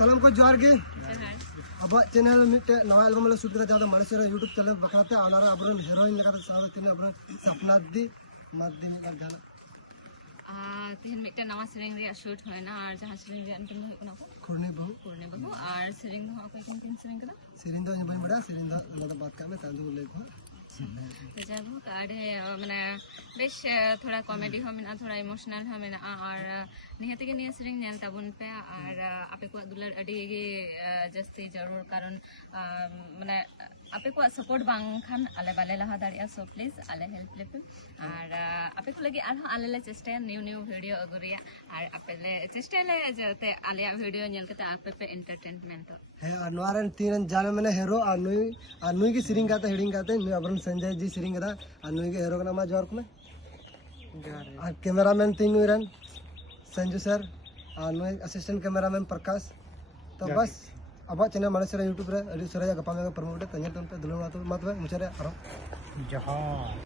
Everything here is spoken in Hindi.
सलाम को जोहार गे अब चैनल मिटे नवा एल्बम ले शूट करा जादा मलेशिया यूट्यूब चैनल बखराते आनारा अबरन हीरोइन लेका साल तीन अबरन सपना दी मद्दी गाना तेहन मिटे नवा सेरेंग रे शूट होयना और जहां सेरेंग रे अंतिम होय कना खुरनी बहु और सेरेंग हो कोई किन सेरेंग करा सेरिंग दो बन बड़ा सेरिंग दो अलग बात का में तांदू ले को तो जब काडे माने बेश थोड़ा कॉमेडी हो मेना थोड़ा इमोशनल हो मेना और निहते के निया सेरेंग नेल ताबुन पे और आपे को दुलर अडी गे जस्ती जरूर कारण माने आपे को सपोर्ट बांग खान आले बाले लहा दाड़िया सो प्लीज आले हेल्प लेपे और आपे को लगी आलो आले ले चेष्टा न्यू वीडियो अगुरिया और आपे ले चेष्टा ले जते आले वीडियो नेल कते आपे पे एंटरटेनमेंट है अनवारन तीन जाने मैंने हीरो अनुई की सिरिंग गाते हेडिंग गाते नु अबरन संजय जी सिरिंग करा अनुई के हीरो का नाम जोर को में और कैमरामैन तीन रन संजू सर अनुई असिस्टेंट कैमरामैन प्रकाश तो बस अब चैनल मलेशिया यूट्यूब रे अडी सराया गपा में प्रमोट तंजर तन पे दुलवा तो मत मुचरे आरो जहां